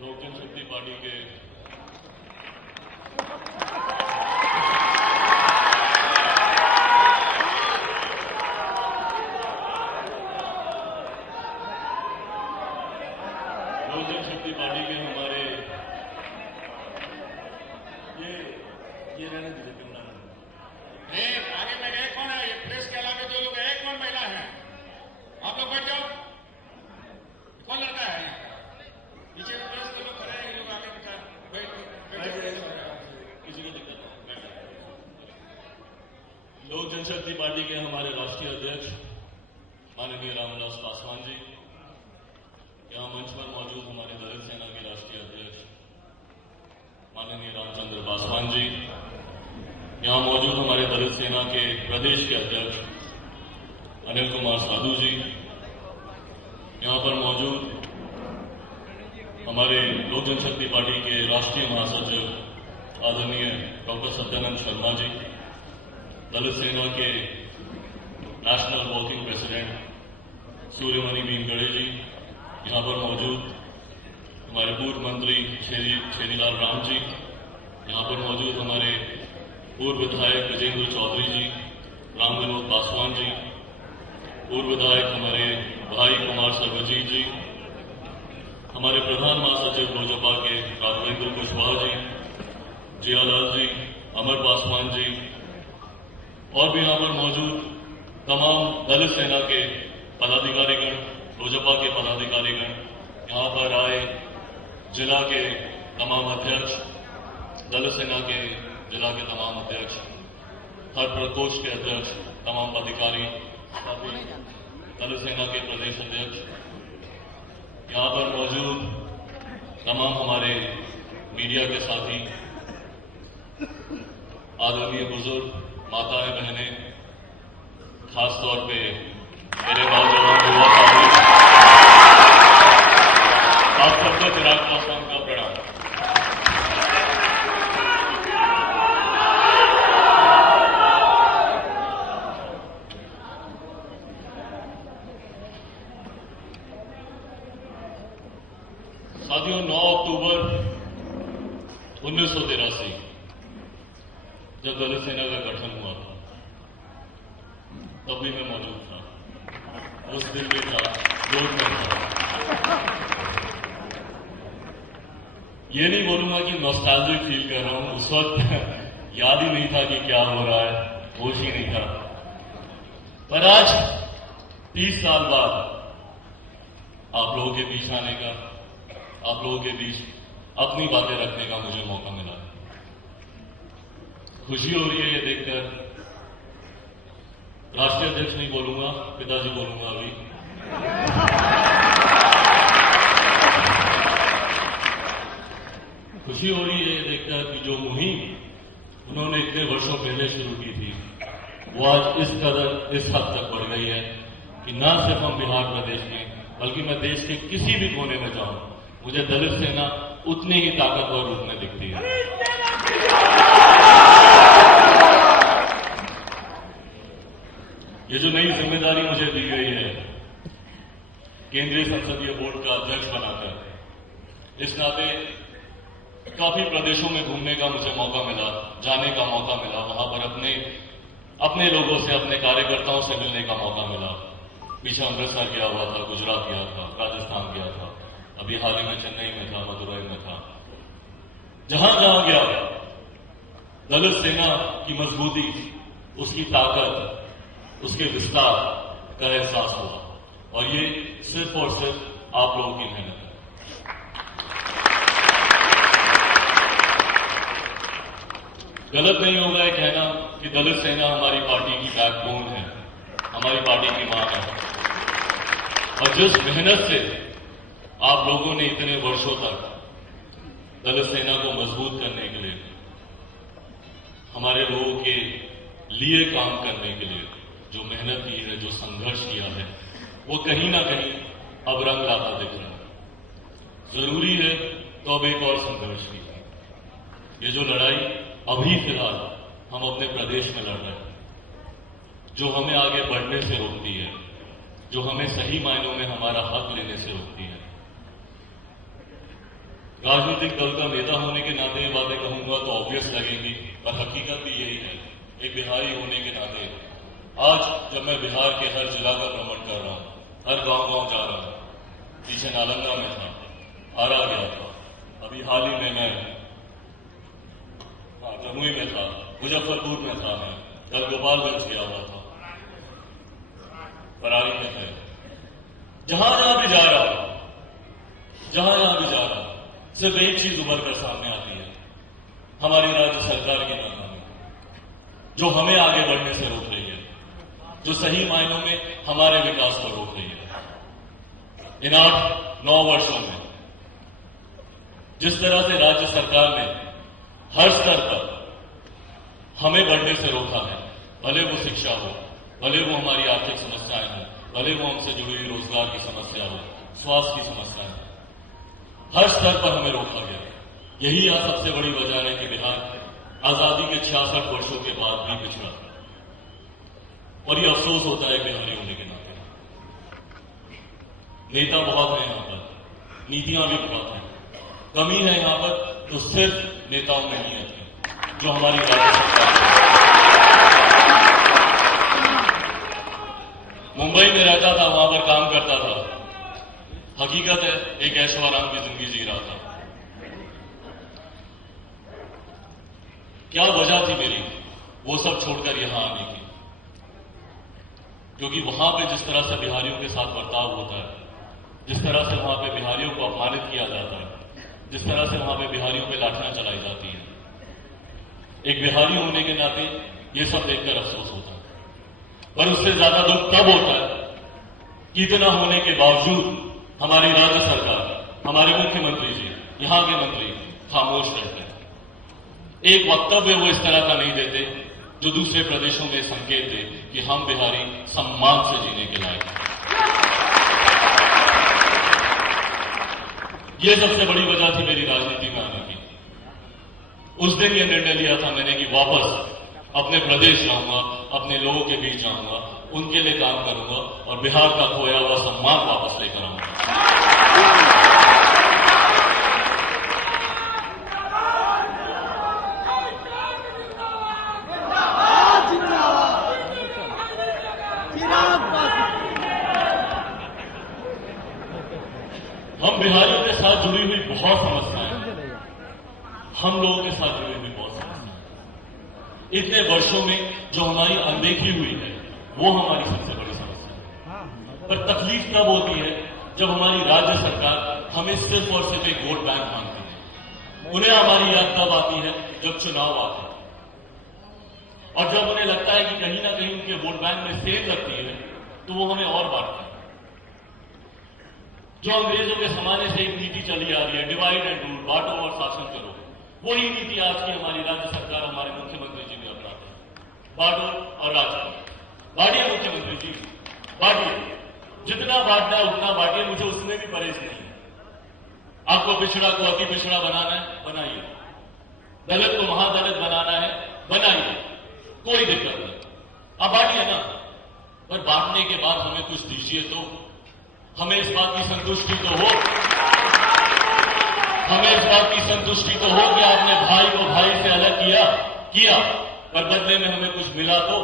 लोक जनशक्ति पार्टी के हमारे ये रहने दीजिए क्यों ना आगे में गए कौन है? ये प्रेस के अलावा जो लोग हैं कौन महिला है? आप लोग बैठ जाओ। कौन लड़का है यहाँ? पीछे प्रेस के लोग खड़े हैं, ये लोग आगे बैठ किसी को दिक्कत नहीं। लोक जनशक्ति पार्टी के हमारे राष्ट्रीय अध्यक्ष माननीय रामविलास पासवान जी, यहाँ मंच पर मौजूद हमारे दलित सेना के राष्ट्रीय अध्यक्ष माननीय रामचंद्र पासवान जी, यहाँ मौजूद हमारे दलित सेना के प्रदेश के अध्यक्ष अनिल कुमार साधु जी, यहाँ पर मौजूद हमारे लोक जनशक्ति पार्टी के राष्ट्रीय महासचिव आदरणीय डॉक्टर सत्यानंद शर्मा जी, दलित सेना के नेशनल वर्किंग प्रेसिडेंट सूर्यमणि भीमगढ़े जी, यहाँ पर मौजूद हमारे पूर्व मंत्री छेनीलाल राम जी, यहाँ पर मौजूद हमारे पूर्व विधायक विजेंद्र चौधरी जी, राम विनोद पासवान जी, पूर्व विधायक हमारे भाई कुमार सर्वजीत जी, हमारे प्रधान महासचिव लोजपा के राघवेंद्र कुशवाहा जी, जियालाल जी, अमर पासवान जी, और भी यहाँ पर मौजूद तमाम दलित सेना के पदाधिकारीगण, लोजपा के पदाधिकारीगण, यहाँ पर आए जिला के तमाम अध्यक्ष, दलित सेना के जिला के तमाम अध्यक्ष, हर प्रकोष्ठ के अध्यक्ष, तमाम पदाधिकारी, दलित सेना के प्रदेश अध्यक्ष, यहाँ पर मौजूद तमाम हमारे मीडिया के साथी, आदरणीय बुजुर्ग, माताएं, बहनें, खासतौर पे मेरे नौजवान युवा साथी, आप सबका चिराग पासवान का प्रणाम। साथियों, 9 अक्टूबर 1983 जब दलित सेना का गठन हुआ था, तब भी मैं मौजूद था, उस दिन भी था, रोज में था। ये नहीं बोलूंगा कि नॉस्टैल्जिक फील कर रहा हूं, उस वक्त याद ही नहीं था कि क्या हो रहा है, होश ही नहीं था। पर आज 30 साल बाद आप लोगों के बीच आने का, आप लोगों के बीच अपनी बातें रखने का मुझे मौका मिला। खुशी हो रही है ये देखकर। राष्ट्रीय अध्यक्ष नहीं बोलूंगा, पिताजी बोलूंगा अभी। खुशी हो रही है ये देखकर कि जो मुहिम उन्होंने इतने वर्षों पहले शुरू की थी, वो आज इस हद तक बढ़ गई है कि न सिर्फ हम बिहार प्रदेश में, बल्कि मैं देश के किसी भी कोने में जाऊं, मुझे दलित सेना उतनी ही ताकतवर रूप में दिखती है। ये जो नई जिम्मेदारी मुझे दी गई है, केंद्रीय संसदीय बोर्ड का अध्यक्ष बनाकर, इस नाते काफी प्रदेशों में घूमने का मुझे मौका मिला, जाने का मौका मिला, वहां पर अपने लोगों से, अपने कार्यकर्ताओं से मिलने का मौका मिला। पीछे अमृतसर गया हुआ था, गुजरात गया था, राजस्थान गया था, अभी हाल ही में चेन्नई में था, मदुरई में था। जहां जहां गया, दलित सेना की मजबूती, उसकी ताकत, उसके विस्तार का एहसास हुआ, और ये सिर्फ और सिर्फ आप लोगों की मेहनत है। गलत नहीं होगा ये कहना कि दलित सेना हमारी पार्टी की बैकबोन है, हमारी पार्टी की मां है, और जिस मेहनत से आप लोगों ने इतने वर्षों तक दलित सेना को मजबूत करने के लिए, हमारे लोगों के लिए काम करने के लिए जो मेहनत की है, जो संघर्ष किया है, वो कहीं ना कहीं अब रंग लाता दिख रहा है। जरूरी है तो अब एक और संघर्ष की। ये जो लड़ाई अभी फिलहाल हम अपने प्रदेश में लड़ रहे हैं, जो हमें आगे बढ़ने से रोकती है, जो हमें सही मायनों में हमारा हक लेने से रोकती है, राजनीतिक दल का नेता होने के नाते ये बातें कहूंगा तो ऑब्वियस लगेंगी, पर हकीकत भी यही है। एक बिहारी होने के नाते आज जब मैं बिहार के हर जिला का भ्रमण कर रहा हूं, हर गांव-गांव जा रहा हूं, पीछे नालंदा में था, आरा गया था, अभी हाल ही में मैं जमुई में था, मुजफ्फरपुर में था, मैं कल गोपालगंज गया हुआ था, बरारी में थे। जहां जहां भी जा रहा हूं, सिर्फ एक चीज उभर कर सामने आती है, हमारी राज्य सरकार की नाकामी, जो हमें आगे बढ़ने से रोक रही है, जो सही मायनों में हमारे विकास को रोक रही है। इन 8-9 वर्षों में जिस तरह से राज्य सरकार ने हर स्तर पर हमें बढ़ने से रोका है, भले वो शिक्षा हो, भले वो हमारी आर्थिक समस्याएं हो, भले वो हमसे जुड़ी हुई रोजगार की समस्या हो, स्वास्थ्य की समस्याएं हो, हर स्तर पर हमें रोका गया। यही आज सबसे बड़ी वजह है कि बिहार आजादी के 66 वर्षों के बाद भी पिछड़ा, और ये अफसोस होता है बिहारी होने के नाते। नेता बहुत हैं यहां पर, नीतियां भी बहुत हैं, कमी है यहां पर तो सिर्फ नेताओं में नहीं है जो हमारी राज्य सरकार है। मुंबई में रहता था, वहां पर काम करता था, हकीकत है एक ऐशो आराम की जिंदगी जी रहा था। क्या वजह थी मेरी वो सब छोड़कर यहां आने की? क्योंकि वहां पे जिस तरह से बिहारियों के साथ बर्ताव होता है, जिस तरह से वहां पे बिहारियों को अपमानित किया जाता है, जिस तरह से वहां पे बिहारियों पे लाठियां चलाई जाती है, एक बिहारी होने के नाते ये सब देखकर अफसोस होता है। पर उससे ज्यादा दुख तब होता है कि इतना होने के बावजूद हमारी राज्य सरकार, हमारे मुख्यमंत्री जी, यहां के मंत्री खामोश रहते हैं। एक वक्तव्य वो इस तरह का नहीं देते जो दूसरे प्रदेशों में संकेत दे कि हम बिहारी सम्मान से जीने के लायक हैं। ये सबसे बड़ी वजह थी मेरी राजनीति में आने की। उस दिन ये निर्णय लिया था मैंने कि वापस अपने प्रदेश जाऊंगा, अपने लोगों के बीच जाऊंगा, उनके लिए काम करूंगा और बिहार का खोया हुआ सम्मान वापस लेकर आऊंगा। हम बिहारियों के साथ जुड़ी हुई बहुत समस्याएं, हम लोगों के साथ जुड़ी हुई बहुत समस्याएं, इतने वर्षों में जो हमारी अनदेखी हुई है वो हमारी सबसे बड़ी समस्या है। पर तकलीफ तब होती है जब हमारी राज्य सरकार हमें सिर्फ और सिर्फ एक वोट बैंक मांगती है। उन्हें हमारी याद तब आती है जब चुनाव आते हैं, और जब उन्हें लगता है कि कहीं ना कहीं उनके वोट बैंक में सेंध लगती है तो वो हमें और बांटते हैं। जो अंग्रेजों के जमाने से एक नीति चली आ रही है, डिवाइड एंड रूल, बांटो और शासन करो, वही नीति आज की हमारी राज्य सरकार, हमारे मुख्यमंत्री जी भी अपनाते हैं। बांटो और राज करो। बांटिए मुख्यमंत्री जी, बांटिए, जितना बांटना है उतना बांटिए, मुझे उसमें भी परहेज नहीं है। आपको पिछड़ा को अति पिछड़ा बनाना है, बनाइए। दलित को महादलित बनाना है, बनाइए, कोई दिक्कत नहीं। आप बांटिए ना, पर बांटने के बाद हमें कुछ दीजिए तो, हमें इस बात की संतुष्टि तो हो, हमें इस बात की संतुष्टि तो हो कि आपने भाई को भाई से अलग किया, पर बदले में हमें कुछ मिला तो,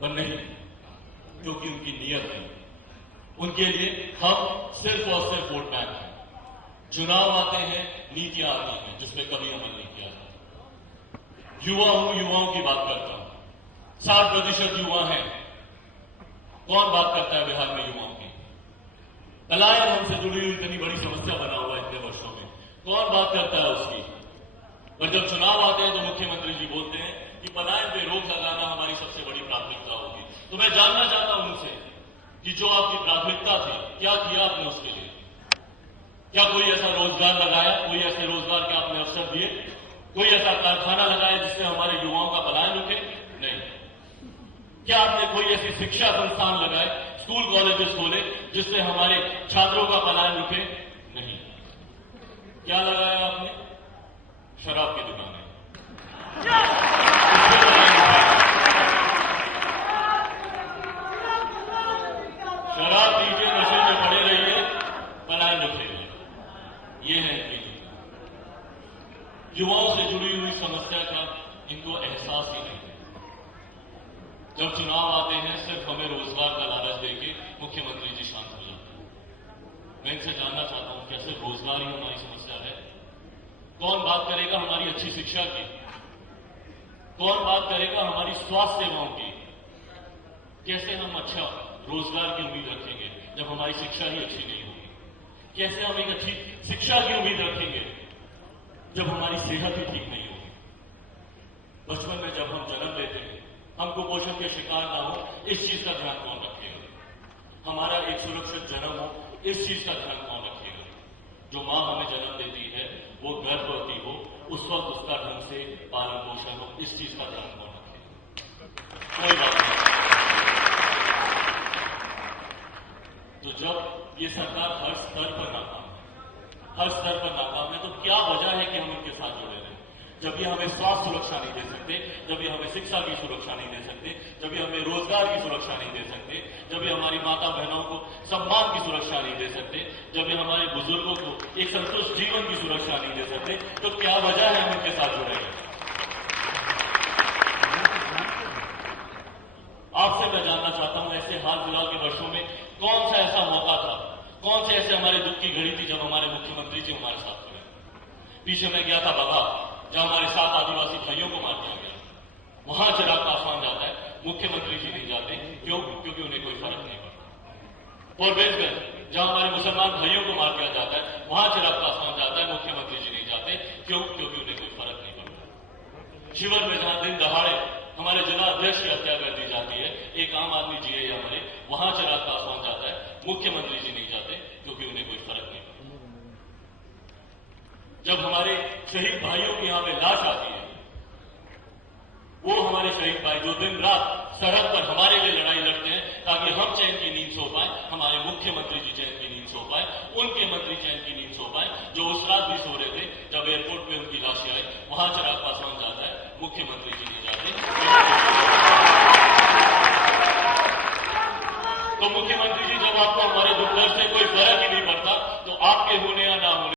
पर नहीं, क्योंकि उनकी नीयत है, उनके लिए हम सिर्फ और सिर्फ वोट बैंक हैं। चुनाव आते हैं, नीतियां आती हैं जिसमें कभी अमल नहीं किया जाता। युवा हूं, युवाओं की बात करता हूं, 60% युवा हैं। कौन बात करता है बिहार में युवाओं की? पलायन हमसे जुड़ी हुई इतनी बड़ी समस्या बना हुआ है इतने वर्षों में, कौन बात करता है उसकी? पर जब चुनाव आते हैं तो मुख्यमंत्री जी बोलते हैं कि पलायन पे रोक लगाना हमारी सबसे बड़ी प्राथमिकता होगी। तो मैं जानना चाहता हूं उनसे कि जो आपकी प्राथमिकता थी, क्या किया आपने उसके लिए? क्या कोई ऐसा रोजगार लगाया, कोई ऐसे रोजगार के आपने अवसर दिए, कोई ऐसा कारखाना लगाया जिससे हमारे युवाओं का पलायन रुके? नहीं। क्या आपने कोई ऐसी शिक्षा संस्थान लगाए, स्कूल कॉलेजेस खोले जिससे हमारे छात्रों का पलायन रुके? नहीं। क्या लगाया आपने? शराब की दुकानें। शराब पीजिए, नशे में पड़े रहिए, पलायन रुकेगा। युवाओं से जुड़ी हुई समस्या का इनको एहसास ही नहीं है। जब चुनाव आते हैं सिर्फ हमें रोजगार का लालच देके मुख्यमंत्री जी शांत हो जाते हैं। मैं इनसे जानना चाहता हूं क्या सिर्फ रोजगार ही हमारी समस्या है? कौन बात करेगा हमारी अच्छी शिक्षा की? कौन बात करेगा हमारी स्वास्थ्य सेवाओं की? कैसे हम अच्छा रोजगार की उम्मीद रखेंगे जब हमारी शिक्षा ही अच्छी नहीं होगी? कैसे हम एक अच्छी शिक्षा की उम्मीद रखेंगे जब हमारी सेहत ही ठीक नहीं होगी? बचपन में जब हम जन्म लेते हैं हम कुपोषण के शिकार ना हो, इस चीज का ध्यान कौन रखेगा? हमारा एक सुरक्षित जन्म हो, इस चीज का ध्यान कौन रखेगा? जो मां हमें जन्म देती है वो गर्भवती हो, उस वक्त उसका ढंग से पालन पोषण हो, इस चीज का ध्यान कौन रखेगा? कोई बात नहीं। तो जब ये सरकार हर स्तर पर नाकाम है तो क्या वजह है कि हम इनके साथ जुड़े रहे? जब ये हमें स्वास्थ्य सुरक्षा नहीं दे सकते, जब ये हमें शिक्षा की सुरक्षा नहीं दे सकते, जब ये हमें रोजगार की सुरक्षा नहीं दे सकते, जब ये हमारी माता बहनों को सम्मान की सुरक्षा नहीं दे सकते, जब ये हमारे बुजुर्गों को एक संतुष्ट जीवन की सुरक्षा नहीं दे सकते, तो क्या वजह है हम इनके साथ जुड़े हैं? आपसे मैं जानना चाहता हूं ऐसे हाल फिलहाल के वर्षों में कौन सा ऐसा मौका था, कौन से ऐसे हमारे दुख की घड़ी थी जब हमारे मुख्यमंत्री जी हमारे साथ हुए? पीछे मैं गया था बाबा, जहां हमारे 7 आदिवासी भाइयों को मार दिया गया, वहां चिराग पासवान जाता है, मुख्यमंत्री जी नहीं जाते। क्यों? क्योंकि उन्हें कोई फर्क नहीं पड़ता। फॉरबिसगंज जहां हमारे मुसलमान भाइयों को मार दिया जाता है, वहां चिराग पासवान जाता है, मुख्यमंत्री जी नहीं जाते। क्यों? क्योंकि उन्हें कोई फर्क नहीं पड़ता। शिवर में जहां दिन दहाड़े हमारे जिला अध्यक्ष की हत्या कर दी जाती है, एक आम आदमी जिए या मरे, वहां चिराग पासवान जाता है, मुख्यमंत्री जी नहीं जाते, क्योंकि उन्हें कोई फर्क नहीं पड़ता। जब हमारे शहीद भाइयों की यहां पे लाश आती है, वो हमारे शहीद भाई जो दिन रात सरहद पर हमारे लिए लड़ाई लड़ते हैं ताकि हम चैन की नींद सो पाए, हमारे मुख्यमंत्री जी चैन की नींद सो पाए, उनके मंत्री चैन की नींद सो पाए, जो उस रात भी सो रहे थे जब एयरपोर्ट पे उनकी लाशें आई, वहां चिराग पासवान जाता है, मुख्यमंत्री जी नहीं जाते। तो मुख्यमंत्री जी जब आपको हमारे दुख दर्द से कोई फर्क ही नहीं पड़ता, तो आपके होने या ना होने